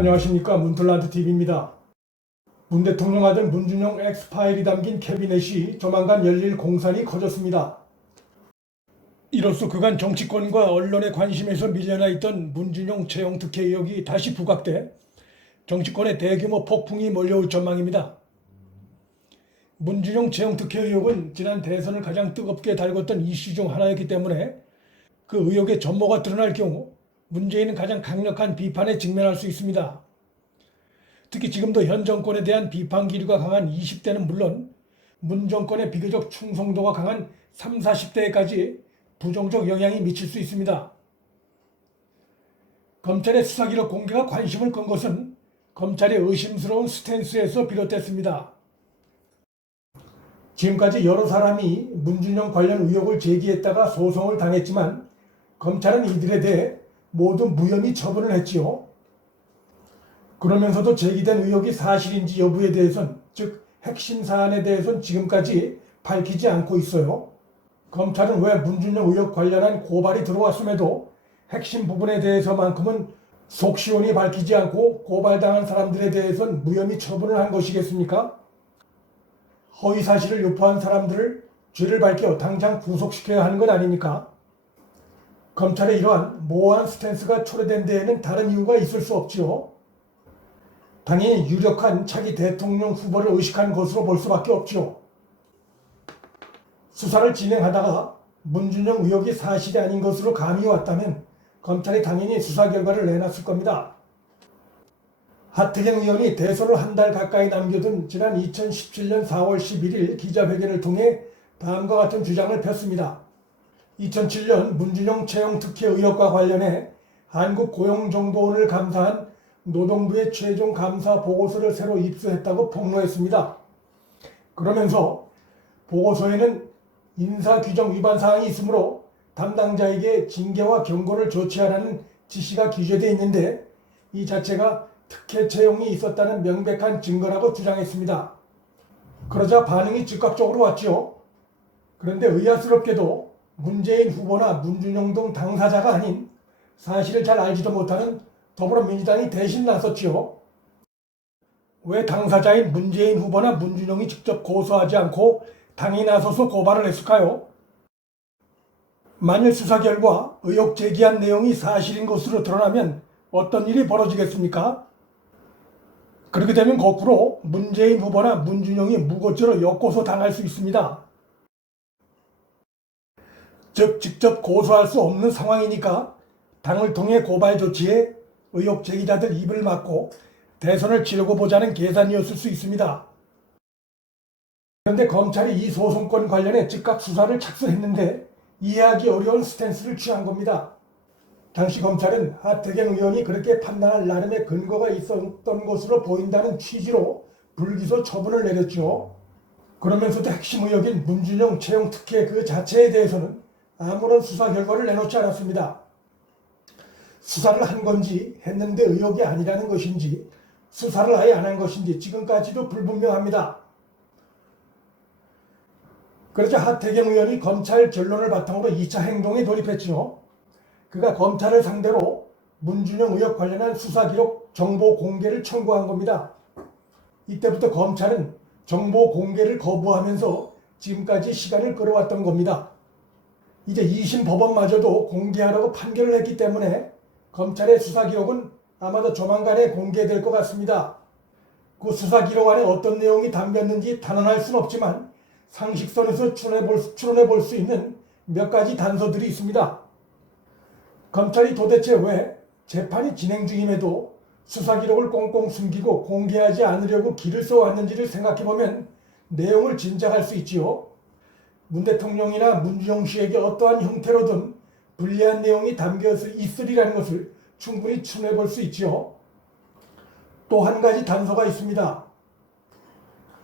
안녕하십니까. 문플란트TV입니다. 문 대통령 아들 문준용 엑스파일이 담긴 캐비넷이 조만간 열릴 공산이 커졌습니다. 이로써 그간 정치권과 언론의 관심에서 밀려나 있던 문준용 채용 특혜 의혹이 다시 부각돼 정치권에 대규모 폭풍이 몰려올 전망입니다. 문준용 채용 특혜 의혹은 지난 대선을 가장 뜨겁게 달궜던 이슈 중 하나였기 때문에 그 의혹의 전모가 드러날 경우 문재인은 가장 강력한 비판에 직면할 수 있습니다. 특히 지금도 현 정권에 대한 비판 기류가 강한 20대는 물론 문 정권의 비교적 충성도가 강한 30, 40대에까지 부정적 영향이 미칠 수 있습니다. 검찰의 수사기록 공개가 관심을 끈 것은 검찰의 의심스러운 스탠스에서 비롯됐습니다. 지금까지 여러 사람이 문준용 관련 의혹을 제기했다가 소송을 당했지만 검찰은 이들에 대해 모두 무혐의 처분을 했지요. 그러면서도 제기된 의혹이 사실인지 여부에 대해선, 즉 핵심 사안에 대해선 지금까지 밝히지 않고 있어요. 검찰은 왜 문준용 의혹 관련한 고발이 들어왔음에도 핵심 부분에 대해서만큼은 속 시원히 밝히지 않고 고발당한 사람들에 대해선 무혐의 처분을 한 것이겠습니까? 허위 사실을 유포한 사람들을 죄를 밝혀 당장 구속시켜야 하는 것 아닙니까? 검찰의 이러한 모호한 스탠스가 초래된 데에는 다른 이유가 있을 수 없지요. 당연히 유력한 차기 대통령 후보를 의식한 것으로 볼 수밖에 없지요. 수사를 진행하다가 문준용 의혹이 사실이 아닌 것으로 감이 왔다면 검찰이 당연히 수사 결과를 내놨을 겁니다. 하태경 의원이 대선을 한 달 가까이 남겨둔 지난 2017년 4월 11일 기자회견을 통해 다음과 같은 주장을 폈습니다. 2007년 문준용 채용 특혜 의혹과 관련해 한국고용정보원을 감사한 노동부의 최종 감사 보고서를 새로 입수했다고 폭로했습니다. 그러면서 보고서에는 인사규정 위반 사항이 있으므로 담당자에게 징계와 경고를 조치하라는 지시가 기재되어 있는데 이 자체가 특혜 채용이 있었다는 명백한 증거라고 주장했습니다. 그러자 반응이 즉각적으로 왔죠. 그런데 의아스럽게도 문재인 후보나 문준용 등 당사자가 아닌 사실을 잘 알지도 못하는 더불어민주당이 대신 나섰지요. 왜 당사자인 문재인 후보나 문준용이 직접 고소하지 않고 당이 나서서 고발을 했을까요? 만일 수사 결과 의혹 제기한 내용이 사실인 것으로 드러나면 어떤 일이 벌어지겠습니까? 그렇게 되면 거꾸로 문재인 후보나 문준용이 무고죄로 역고소 당할 수 있습니다. 즉 직접 고소할 수 없는 상황이니까 당을 통해 고발 조치에 의혹 제기자들 입을 막고 대선을 치르고 보자는 계산이었을 수 있습니다. 그런데 검찰이 이 소송권 관련해 즉각 수사를 착수했는데 이해하기 어려운 스탠스를 취한 겁니다. 당시 검찰은 하태경 의원이 그렇게 판단할 나름의 근거가 있었던 것으로 보인다는 취지로 불기소 처분을 내렸죠. 그러면서도 핵심 의혹인 문준용 채용 특혜 그 자체에 대해서는 아무런 수사 결과를 내놓지 않았습니다. 수사를 한 건지 했는데 의혹이 아니라는 것인지 수사를 아예 안 한 것인지 지금까지도 불분명합니다. 그러자 하태경 의원이 검찰 결론을 바탕으로 2차 행동에 돌입했죠. 그가 검찰을 상대로 문준용 의혹 관련한 수사 기록 정보 공개를 청구한 겁니다. 이때부터 검찰은 정보 공개를 거부하면서 지금까지 시간을 끌어왔던 겁니다. 이제 2심 법원마저도 공개하라고 판결을 했기 때문에 검찰의 수사 기록은 아마도 조만간에 공개될 것 같습니다. 그 수사 기록 안에 어떤 내용이 담겼는지 단언할 수는 없지만 상식선에서 추론해 볼 수 있는 몇 가지 단서들이 있습니다. 검찰이 도대체 왜 재판이 진행 중임에도 수사 기록을 꽁꽁 숨기고 공개하지 않으려고 길을 써왔는지를 생각해보면 내용을 짐작할 수 있지요. 문 대통령이나 문준용 씨에게 어떠한 형태로든 불리한 내용이 담겨 있으리라는 것을 충분히 추론해 볼 수 있지요. 또 한 가지 단서가 있습니다.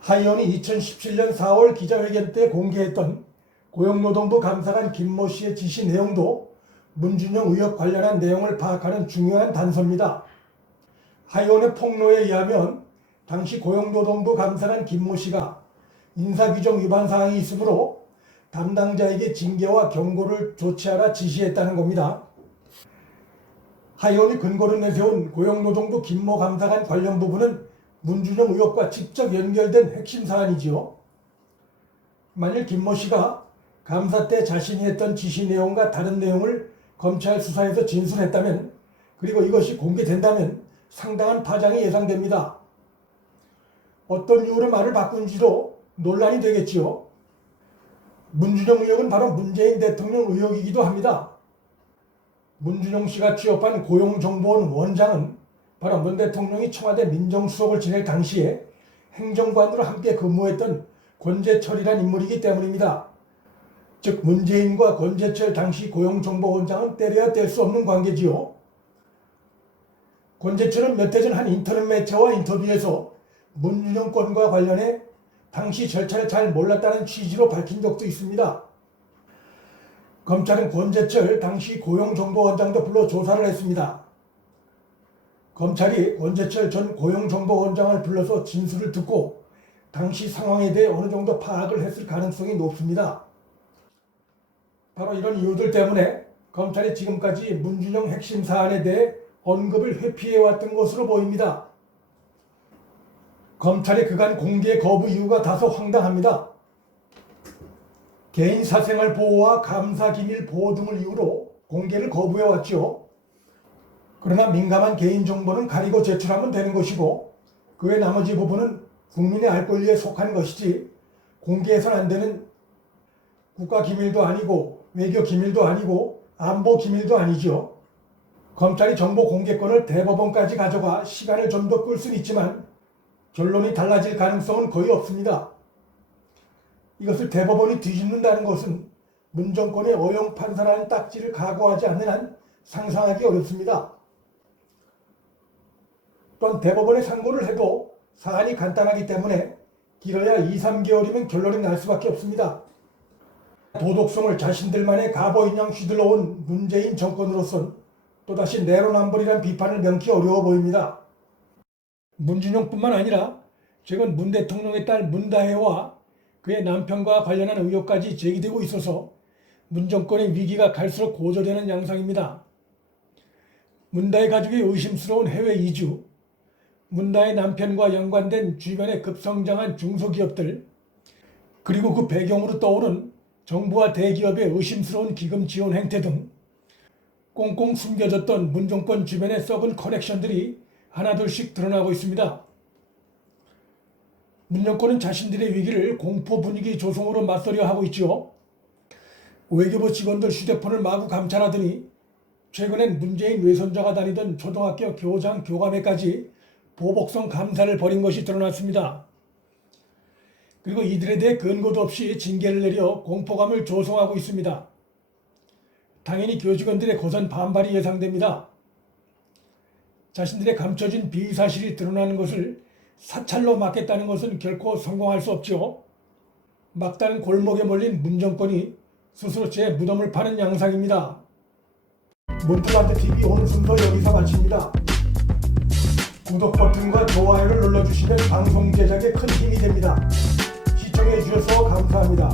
하 의원이 2017년 4월 기자회견 때 공개했던 고용노동부 감사관 김모 씨의 지시 내용도 문준용 의혹 관련한 내용을 파악하는 중요한 단서입니다. 하 의원의 폭로에 의하면 당시 고용노동부 감사관 김모 씨가 인사규정 위반 사항이 있으므로 담당자에게 징계와 경고를 조치하라 지시했다는 겁니다. 하의원이 근거로 내세운 고용노동부 김모 감사관 관련 부분은 문준용 의혹과 직접 연결된 핵심 사안이지요. 만일 김모 씨가 감사 때 자신이 했던 지시 내용과 다른 내용을 검찰 수사에서 진술했다면, 그리고 이것이 공개된다면 상당한 파장이 예상됩니다. 어떤 이유로 말을 바꾼지도 논란이 되겠지요. 문준용 의혹은 바로 문재인 대통령 의혹이기도 합니다. 문준용 씨가 취업한 고용정보원 원장은 바로 문 대통령이 청와대 민정수석을 지낼 당시에 행정관으로 함께 근무했던 권재철이란 인물이기 때문입니다. 즉 문재인과 권재철 당시 고용정보원장은 때려야 뗄 수 없는 관계지요. 권재철은 몇 해 전 한 인터넷 매체와 인터뷰에서 문준용 건과 관련해 당시 절차를 잘 몰랐다는 취지로 밝힌 적도 있습니다. 검찰은 권재철 당시 고용정보원장도 불러 조사를 했습니다. 검찰이 권재철 전 고용정보원장을 불러서 진술을 듣고 당시 상황에 대해 어느 정도 파악을 했을 가능성이 높습니다. 바로 이런 이유들 때문에 검찰이 지금까지 문준용 핵심 사안에 대해 언급을 회피해왔던 것으로 보입니다. 검찰의 그간 공개 거부 이유가 다소 황당합니다. 개인 사생활 보호와 감사 기밀 보호 등을 이유로 공개를 거부해왔죠. 그러나 민감한 개인 정보는 가리고 제출하면 되는 것이고, 그 외 나머지 부분은 국민의 알 권리에 속한 것이지 공개해서는 안 되는 국가 기밀도 아니고 외교 기밀도 아니고 안보 기밀도 아니죠. 검찰이 정보 공개권을 대법원까지 가져가 시간을 좀 더 끌 수는 있지만 결론이 달라질 가능성은 거의 없습니다. 이것을 대법원이 뒤집는다는 것은 문 정권의 어용 판사라는 딱지를 각오하지 않는 한 상상하기 어렵습니다. 또한 대법원에 상고를 해도 사안이 간단하기 때문에 길어야 2~3개월이면 결론이 날 수밖에 없습니다. 도덕성을 자신들만의 가보인 양 휘둘러온 문재인 정권으로선 또다시 내로남불이란 비판을 명기 어려워 보입니다. 문준용뿐만 아니라 최근 문 대통령의 딸 문다혜와 그의 남편과 관련한 의혹까지 제기되고 있어서 문 정권의 위기가 갈수록 고조되는 양상입니다. 문다혜 가족의 의심스러운 해외 이주, 문다혜 남편과 연관된 주변의 급성장한 중소기업들, 그리고 그 배경으로 떠오른 정부와 대기업의 의심스러운 기금 지원 행태 등 꽁꽁 숨겨졌던 문 정권 주변의 썩은 커넥션들이 하나둘씩 드러나고 있습니다. 문 정권은 자신들의 위기를 공포 분위기 조성으로 맞서려 하고 있죠. 외교부 직원들 휴대폰을 마구 감찰하더니 최근엔 문재인 외손자가 다니던 초등학교 교장 교감회까지 보복성 감사를 벌인 것이 드러났습니다. 그리고 이들에 대해 근거도 없이 징계를 내려 공포감을 조성하고 있습니다. 당연히 교직원들의 거센 반발이 예상됩니다. 자신들의 감춰진 비위 사실이 드러나는 것을 사찰로 막겠다는 것은 결코 성공할 수 없죠. 막다른 골목에 몰린 문 정권이 스스로 제 무덤을 파는 양상입니다. 문틀란드TV 오늘 순서 여기서 마칩니다. 구독 버튼과 좋아요를 눌러주시면 방송 제작에 큰 힘이 됩니다. 시청해 주셔서 감사합니다.